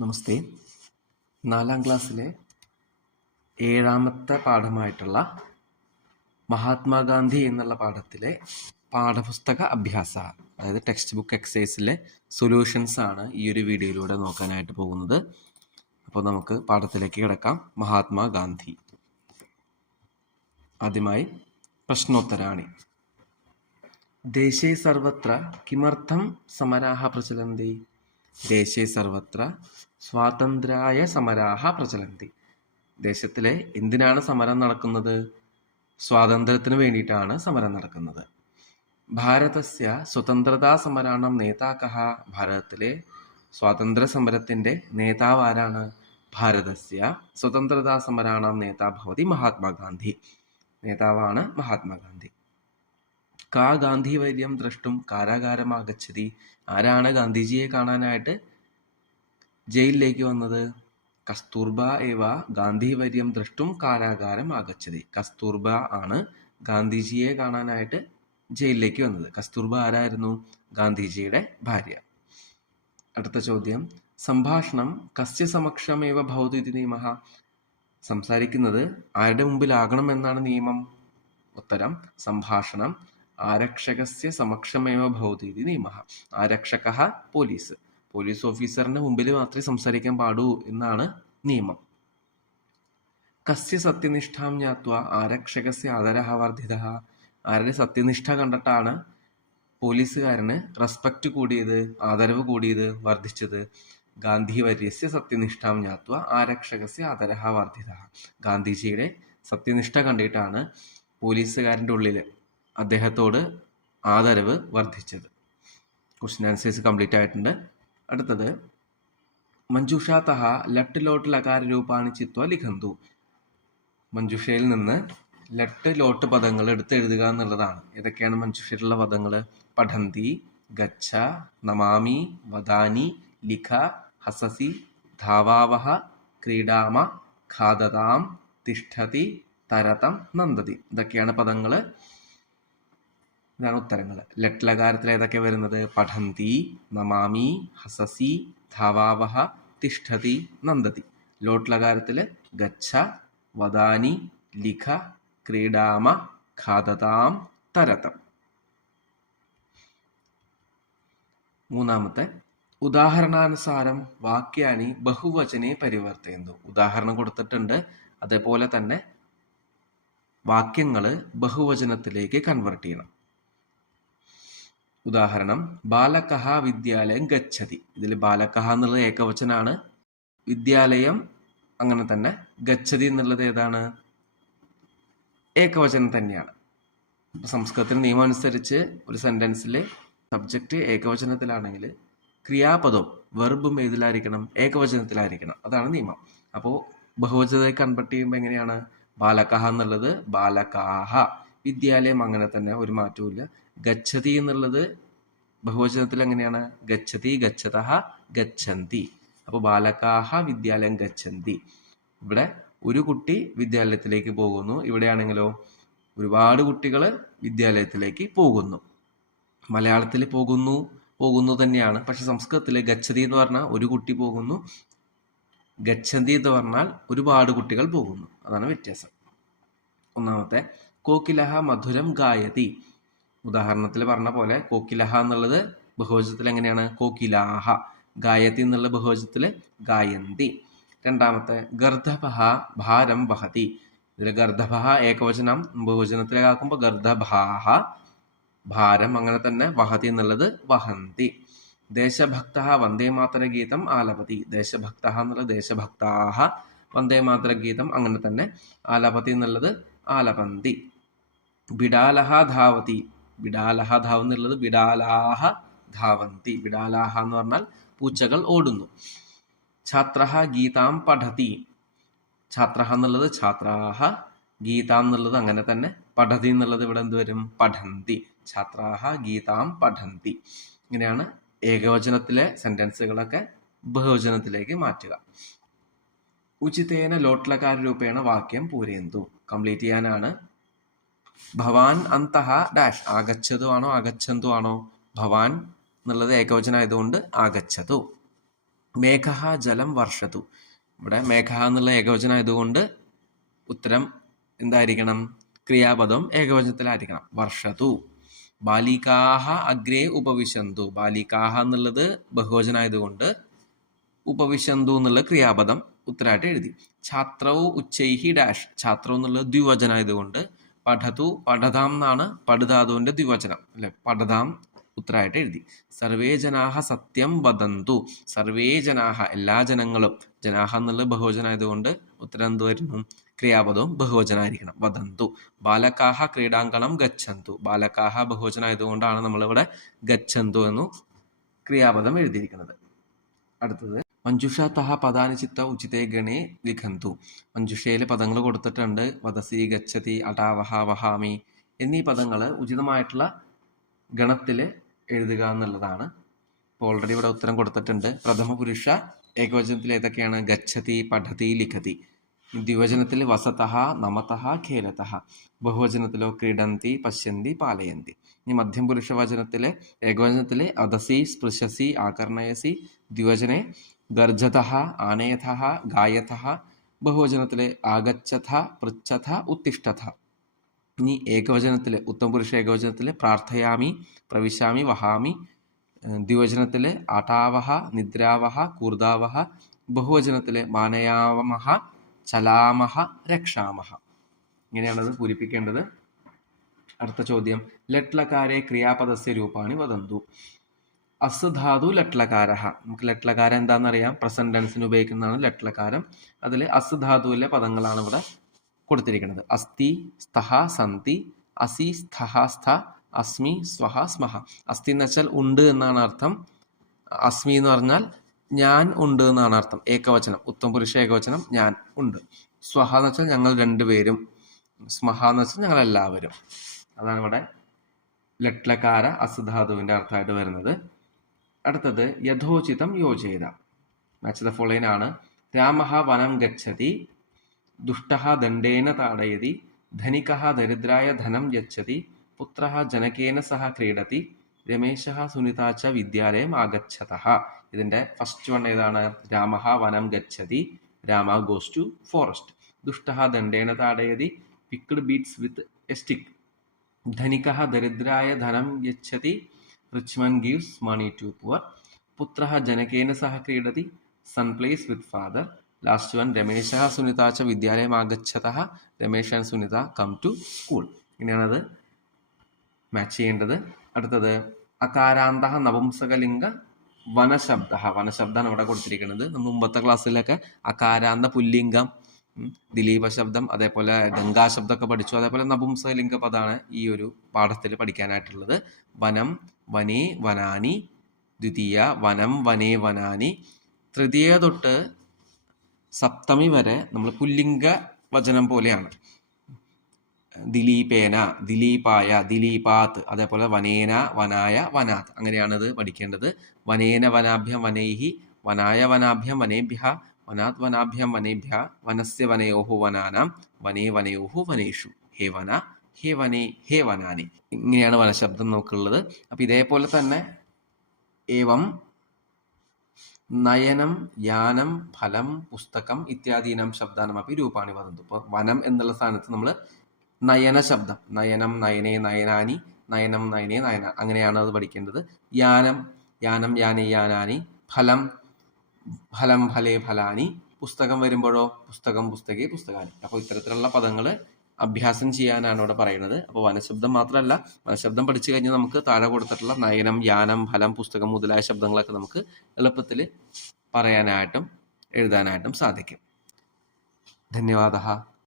നമസ്തേ. 4ാം ക്ലാസ്സിലെ 7ാമത്തെ പാഠമായിട്ടുള്ള മഹാത്മാഗാന്ധി എന്നുള്ള പാഠത്തിലെ പാഠപുസ്തക അഭ്യാസ, അതായത് ടെക്സ്റ്റ് ബുക്ക് എക്സസൈസിലെ സൊല്യൂഷൻസ് ആണ് ഈ ഒരു വീഡിയോയിലൂടെ നോക്കാനായിട്ട് പോകുന്നത്. അപ്പോൾ നമുക്ക് പാഠത്തിലേക്ക് കിടക്കാം. മഹാത്മാഗാന്ധി. ആദ്യമായി പ്രശ്നോത്തരാണി. ദേശേ സർവത്ര കിമർത്ഥം സമരാഹ പ്രചലന്തി? ദേശേ സർവത്ര സ്വാതന്ത്ര്യായ സമരാഹ പ്രചലന്തി. ദേശത്തിലെ എന്തിനാണ് സമരം നടക്കുന്നത്? സ്വാതന്ത്ര്യത്തിന് വേണ്ടിയിട്ടാണ് സമരം നടക്കുന്നത്. ഭാരതസ്യ സ്വതന്ത്രതാ സമരാണം നേതാക്കഃ? ഭാരതത്തിലെ സ്വാതന്ത്ര്യ സമരത്തിൻ്റെ നേതാവ് ആരാണ്? ഭാരതസ്യ സ്വതന്ത്രതാ സമരാണം നേതാ ഭവതി മഹാത്മാഗാന്ധി. നേതാവാണ് മഹാത്മാഗാന്ധി. കാ ഗാന്ധിവര്യം ദ്രഷ്ടും കാരാഗാരമാഗച്ഛതി. ആരാണ് ഗാന്ധിജിയെ കാണാനായിട്ട് ജയിലിലേക്ക് വന്നത്? കസ്തൂർബ ഏവ ഗാന്ധിവര്യം ദ്രഷ്ടും കാരാഗാരം ആഗച്ഛതി. കസ്തൂർബ ആണ് ഗാന്ധിജിയെ കാണാനായിട്ട് ജയിലിലേക്ക് വന്നത്. കസ്തൂർബ ആരായിരുന്നു? ഗാന്ധിജിയുടെ ഭാര്യ. അടുത്ത ചോദ്യം, സംഭാഷണം കസ്യ സമക്ഷമേവ ഭവതു ഇതി നിയമഃ? സംസാരിക്കുന്നത് ആരുടെ മുമ്പിലാകണം എന്നാണ് നിയമം? ഉത്തരം, സംഭാഷണം ആരക്ഷകസ്യ സമക്ഷമേവ ഭവതി ഇതി നിയമഃ. ആരക്ഷകഃ പോലീസ്. പോലീസ് ഓഫീസറിന്റെ മുമ്പിൽ മാത്രമേ സംസാരിക്കാൻ പാടൂ എന്നാണ് നിയമം. കസ്യ സത്യനിഷ്ഠാം ജ്ഞാത്വാ ആരക്ഷകസ്യ ആദരഃ വർദ്ധിതഃ? ആരുടെ സത്യനിഷ്ഠ കണ്ടിട്ടാണ് പോലീസുകാരന് റെസ്പെക്റ്റ് കൂടിയത്, ആദരവ് കൂടിയത്, വർദ്ധിച്ചത്? ഗാന്ധിവര്യസ്യ സത്യനിഷ്ഠാം ജ്ഞാത്വാ ആരക്ഷകസ്യ ആദരഃ വർദ്ധിതഃ. ഗാന്ധിജിയുടെ സത്യനിഷ്ഠ കണ്ടിട്ടാണ് പോലീസുകാരൻ്റെ ഉള്ളിൽ അദ്ദേഹത്തോട് ആദരവ് വർദ്ധിച്ചത്. ക്വസ്റ്റ്യൻ ആൻസേഴ്സ് കംപ്ലീറ്റ് ആയിട്ടുണ്ട്. അടുത്തത്, മഞ്ജുഷാതഃ ലട്ട് ലോട്ട് ലകാര രൂപാണി ചിത്വ ലിഖന്തു. മഞ്ജുഷയിൽ നിന്ന് ലട്ട് ലോട്ട് പദങ്ങൾ എടുത്ത് എഴുതുക എന്നുള്ളതാണ്. ഏതൊക്കെയാണ് മഞ്ജുഷയിലുള്ള പദങ്ങൾ? പഠന്തി, ഗച്ഛ, നമാമി, വദാനി, ലിഖ, ഹസസി, ധാവാവഹ, ക്രീഡാമ, ഖാദതാം, തിഷ്ഠതി, തരതം, നന്ദതി. ഇതൊക്കെയാണ് പദങ്ങൾ. ഇതാണ് ഉത്തരങ്ങൾ. ലട്ട് ലകാരത്തിൽ ഏതൊക്കെ വരുന്നത്? പഠന്തി, നമാമി, ഹസസി, ധാവാവഹ, തിഷ്ഠതി, നന്ദതി. ലോട്ട് ലകാരത്തിൽ ഗച്ഛ, വദാനി, ലിഖ, ക്രീഡാമ, ഖാദതാം, തരതം. മൂന്നാമത്തെ, ഉദാഹരണാനുസാരം വാക്യാനി ബഹുവചനെ പരിവർത്തയന്തു. ഉദാഹരണം കൊടുത്തിട്ടുണ്ട്, അതേപോലെ തന്നെ വാക്യങ്ങൾ ബഹുവചനത്തിലേക്ക് കൺവേർട്ട് ചെയ്യണം. ഉദാഹരണം, ബാലകഃ വിദ്യാലയം ഗച്ഛതി. ഇതിൽ ബാലകഃ എന്നുള്ളത് ഏകവചനാണ്. വിദ്യാലയം അങ്ങനെ തന്നെ. ഗച്ഛതി എന്നുള്ളത് ഏതാണ്? ഏകവചനം തന്നെയാണ്. ഇപ്പം സംസ്കൃതത്തിന് നിയമം അനുസരിച്ച് ഒരു സെന്റൻസിൽ സബ്ജക്റ്റ് ഏകവചനത്തിലാണെങ്കിൽ ക്രിയാപദവും വെർബും ഏതിലായിരിക്കണം? ഏകവചനത്തിലായിരിക്കണം. അതാണ് നിയമം. അപ്പോൾ ബഹുവചനത്തെ കൺവേർട്ട് ചെയ്യുമ്പോൾ എങ്ങനെയാണ്? ബാലകഃ എന്നുള്ളത് ബാലകാഹ. വിദ്യാലയം അങ്ങനെ തന്നെ, ഒരു മാറ്റവും ഇല്ല. ഗച്ഛതി എന്നുള്ളത് ബഹുവചനത്തിൽ എങ്ങനെയാണ്? ഗച്ഛതി, ഗച്ഛതഃ, ഗച്ഛന്തി. അപ്പോൾ ബാലകാഹ വിദ്യാലയം ഗച്ഛന്തി. ഇവിടെ ഒരു കുട്ടി വിദ്യാലയത്തിലേക്ക് പോകുന്നു. ഇവിടെയാണെങ്കിലോ ഒരുപാട് കുട്ടികൾ വിദ്യാലയത്തിലേക്ക് പോകുന്നു. മലയാളത്തിൽ പോകുന്നു തന്നെയാണ്. പക്ഷെ സംസ്കൃതത്തിൽ ഗച്ഛതി എന്ന് പറഞ്ഞാൽ ഒരു കുട്ടി പോകുന്നു, ഗച്ഛന്തി എന്ന് പറഞ്ഞാൽ ഒരുപാട് കുട്ടികൾ പോകുന്നു. അതാണ് വ്യത്യാസം. ഒന്നാമത്തെ, കോകിലഹ മധുരം ഗായതി. ഉദാഹരണത്തിൽ പറഞ്ഞ പോലെ കോകിലഹ എന്നുള്ളത് ബഹുവചനത്തിൽ എങ്ങനെയാണ്? കോകിലാഹ. ഗായതി എന്നുള്ള ബഹുവചനത്തിൽ ഗായന്തി. രണ്ടാമത്തെ, ഗർദഭഃ ഭാരം വഹതി. ഇതിൽ ഗർദഭഃ ഏകവചനം, ബഹുവചനത്തിലേക്കാക്കുമ്പോൾ ഗർദഭാഹ ഭാരം, അങ്ങനെ തന്നെ വഹതി എന്നുള്ളത് വഹന്തി. ദേശഭക്തഃ വന്ദേമാതര ഗീതം ആലപതി. ദേശഭക്തഃ എന്നുള്ളത് ദേശഭക്താഹ, വന്ദേമാതര ഗീതം അങ്ങനെ തന്നെ, ആലപതി എന്നുള്ളത് ആലപന്തി. ബിഡാലഹ ധാവതി. ബിഡാലഹ ധാവുന്നുള്ളത് ബിഡാലാഹ ധാവന്തി. ബിഡാലാഹ എന്ന് പറഞ്ഞാൽ പൂച്ചകൾ ഓടുന്നു. ഛാത്രഃ ഗീതാം പഠതി. ഛാത്രഃ എന്നുള്ളത് ഛാത്രാഹ, ഗീതാം എന്നുള്ളത് അങ്ങനെ തന്നെ, പഠതി എന്നുള്ളത് ഇവിടെ എന്ത് വരും? പഠന്തി. ഛാത്രാഹ ഗീതാം പഠന്തി. ഇങ്ങനെയാണ് ഏകവചനത്തിലെ സെന്റൻസുകളൊക്കെ ബഹുവചനത്തിലേക്ക് മാറ്റുക. ഉചിതേന ലോട്ട്ലകാര രൂപേണ വാക്യം പൂരയന്തു. കംപ്ലീറ്റ് ചെയ്യാനാണ്. ഭവാൻ അന്തഃ ഡാഷ്. ആഗച്ഛതു ആണോ ആഗച്ഛന്തു ആണോ? ഭവാൻ എന്നുള്ളത് ഏകവചനം ആയതുകൊണ്ട് ആഗച്ഛതു. മേഘഃ ജലം വർഷതു. ഇവിടെ മേഘ എന്നുള്ള ഏകവചനം ആയതുകൊണ്ട് ഉത്തരം എന്തായിരിക്കണം? ക്രിയാപദം ഏകവചനത്തിലായിരിക്കണം. വർഷതു. ബാലികാഹ അഗ്രേ ഉപവിശന്തു. ബാലികാഹ എന്നുള്ളത് ബഹുവചനായതുകൊണ്ട് ഉപവിശന്തു എന്നുള്ള ക്രിയാപദം ഉത്തരമായിട്ട് എഴുതി. ഛാത്രൗ ഉച്ചൈഹി ഡാഷ്. ഛാത്രൗ എന്നുള്ളത് ദ്വിവചനായതുകൊണ്ട് പഠതു പഠതാം എന്നാണ് പടുധാതുവിന്റെ ദ്വിവചനം അല്ലെ. പഠതാം ഉത്തരമായിട്ട് എഴുതി. സർവേ ജനാഹ സത്യം വദന്തു. സർവേ ജനാഹ എല്ലാ ജനങ്ങളും. ജനാഹ എന്നുള്ളത് ബഹുവചനായതുകൊണ്ട് ഉത്തരം എന്ത് വരുന്നു? ക്രിയാപദവും ബഹുവചനായിരിക്കണം. വദന്തു. ബാലകാഹ ക്രീഡാങ്കണം ഗച്ഛന്തു. ബാലകാഹ ബഹുവചനായതുകൊണ്ടാണ് നമ്മളിവിടെ ഗച്ഛന്തു എന്നു ക്രിയാപദം എഴുതിയിരിക്കുന്നത്. അടുത്തത് മഞ്ജുഷാതഃ പദാനി ചിത്ത ഉചിതേ ഗണേ ലിഖന്തു. മഞ്ജുഷയിലെ പദങ്ങൾ കൊടുത്തിട്ടുണ്ട്. വദസി, ഗച്ഛതി, അടാവഹ, വഹാമി എന്നീ പദങ്ങൾ ഉചിതമായിട്ടുള്ള ഗണത്തിൽ എഴുതുക എന്നുള്ളതാണ്. ഇപ്പോൾ ഓൾറെഡി ഇവിടെ ഉത്തരം കൊടുത്തിട്ടുണ്ട്. പ്രഥമ പുരുഷ ഏകവചനത്തിൽ ഏതൊക്കെയാണ്? ഗച്ഛതി, പഠതി, ലിഖതി. ദ്വിവചനത്തിൽ വസതഃ, നമതഃ, ഖേലതഃ. ബഹുവചനത്തിലോ ക്രീഡന്തി, പശ്യന്തി, പാലയന്തി. ഇനി മധ്യം പുരുഷ വചനത്തിലെ ഏകവചനത്തിലെ അദസി, സ്പൃശസി, ആകർണയസി. ദ്വിവചനെ ഗർജതഃ, ആനയതഃ, ഗായതഃ. ബഹുവചനത്തിലെ ആഗച്ഛത, പൃച്ഛത, ഉത്തിഷ്ഠത. ഇനി ഏകവചനത്തിലെ ഉത്തമപുരുഷ ഏകവചനത്തിലെ പ്രാർത്ഥയാമി, പ്രവിശാമി, വഹാമി. ദ്വിവചനത്തിലെ ആടാവഹ, നിദ്രാവഹ, കൂർദാവഹ. ബഹുവചനത്തിലെ മാനയാമഹ, ചലാമഹ, രക്ഷാമഹ. ഇങ്ങനെയാണത് പൂരിപ്പിക്കേണ്ടത്. അടുത്ത ചോദ്യം ലട്ലകാരെ ക്രിയാപദസ്യ രൂപാണി വദന്തു. അസ് ധാതു ലട്ലകാരഃ. നമുക്ക് ലട്ലകാരം എന്താണെന്നറിയാം. പ്രസന്റ് ടെൻസിന് ഉപയോഗിക്കുന്നതാണ് ലട്ലകാരം. അതിൽ അസ് ധാതുവിലെ പദങ്ങളാണ് ഇവിടെ കൊടുത്തിരിക്കുന്നത്. അസ്തി, സ്തഹ, സന്തി. അസി, സ്ഥഹ, സ്ഥ. അസ്മി, സ്വഹ, സ്മഹ. അസ്തി എന്ന് വെച്ചാൽ ഉണ്ട് എന്നാണ് അർത്ഥം. അസ്മി എന്ന് പറഞ്ഞാൽ ഞാൻ ഉണ്ട് എന്നാണ് അർത്ഥം. ഏകവചനം, ഉത്തമ പുരുഷ ഏകവചനം ഞാൻ ഉണ്ട്. സ്വഹ എന്ന് വെച്ചാൽ ഞങ്ങൾ രണ്ടുപേരും. സ്മഹ എന്ന് വെച്ചാൽ ഞങ്ങൾ എല്ലാവരും. അതാണ് ഇവിടെ ലട്ലകാര അസുധാതുവിന്റെ അർത്ഥമായിട്ട് വരുന്നത്. അടുത്തത് യഥോചിതം യോജയത. മാച്ച് ദ ഫോളോയിങ് ആണ്. രാമഃ വനം ഗച്ഛതി, ദുഷ്ടഃ ദണ്ഡേന താടയതി, ധനികഃ ദരിദ്രായ ധനം യച്ഛതി, പുത്രഃ ജനകേന സഹ ക്രീഡതി, രമേശഃ സുനിതാ ച വിദ്യാലയം ആഗച്ഛതഃ. ഇതിന്റെ ഫസ്റ്റ് വൺ ഏതാണ്? രാമഃ വനം ഗച്ഛതി. Rama goes to forest. ദുഷ്ടഃ ദണ്ഡേന താടയതി. Wicked beats with a stick. ധനികഃ ദരിദ്രായ ധനം യച്ഛതി. Rich man gives money to poor. പുത്രഃ ജനകേന സഹ ക്രീഡതി. Son plays with father. Last one രമേശഃ സുനിതാ ച വിദ്യാലയം ആഗച്ഛതഃ. Ramesh and Sunita come to school. ഇങ്ങനെയാണത് മാച്ച് ചെയ്യേണ്ടത്. അടുത്തത് അകാരാന്തഃ നപുംസകലിംഗ വനശബ്ദ. വനശബ്ദമാണ് ഇവിടെ കൊടുത്തിരിക്കുന്നത്. നമ്മൾ മുമ്പത്തെ ക്ലാസ്സിലൊക്കെ അകാരാന്ത പുല്ലിംഗം, ദിലീപ ശബ്ദം, അതേപോലെ ഗംഗാശബ്ദമൊക്കെ പഠിച്ചു. അതേപോലെ നപുംസകലിംഗ പദമാണ് ഈ ഒരു പാഠത്തിൽ പഠിക്കാനായിട്ടുള്ളത്. വനം, വനേ, വനാനി. ദ്വിതീയ വനം, വനേ, വനാനി. തൃതീയ തൊട്ട് സപ്തമി വരെ നമ്മൾ പുല്ലിംഗ വചനം പോലെയാണ്. ദിലീപേന, ദിലീപായ, ദിലീപാത്ത്. അതേപോലെ വനേന, വനായ, വനാത്. അങ്ങനെയാണത് പഠിക്കേണ്ടത്. വനേന വനാഭ്യം വനൈഹി, വനായ വനാഭ്യം വനേഭ്യഃ, വനാത് വനാഭ്യം വനേഭ്യഃ, വനസ്യ വനയോഹു വനാനാം, വനേ വനയോഹു വനേഷു. ഹേ വന, ഹേ വനേ, ഹേ വനാനി. ഇങ്ങനെയാണ് വനശബ്ദം നമുക്കുള്ളത്. അപ്പം ഇതേപോലെ തന്നെ ഏവം നയനം, യാനം, ഫലം, പുസ്തകം ഇത്യാദീനം ശബ്ദാനമപ്പി രൂപാണി വദന്തു. ഇപ്പോൾ വനം എന്നുള്ള സ്ഥാനത്ത് നമ്മൾ നയന ശബ്ദം, നയനം, നയനേ, നയനാനി, നയനം, നയനേ, നയന, അങ്ങനെയാണ് അത് പഠിക്കേണ്ടത്. യാനം, യാനം, യാനേ, യാനാനി. ഫലം, ഫലം, ഫലേ, ഫലാനി. പുസ്തകം വരുമ്പോഴോ പുസ്തകം, പുസ്തകേ, പുസ്തകാനി. അപ്പോൾ ഇത്തരത്തിലുള്ള പദങ്ങൾ അഭ്യാസം ചെയ്യാനാണ് ഇവിടെ പറയുന്നത്. അപ്പോൾ വനശബ്ദം മാത്രമല്ല, വനശബ്ദം പഠിച്ചു കഴിഞ്ഞാൽ നമുക്ക് താഴെ കൊടുത്തിട്ടുള്ള നയനം, യാനം, ഫലം, പുസ്തകം മുതലായ ശബ്ദങ്ങളൊക്കെ നമുക്ക് എളുപ്പത്തിൽ പറയാനായിട്ടും എഴുതാനായിട്ടും സാധിക്കും. ധന്യവാദ.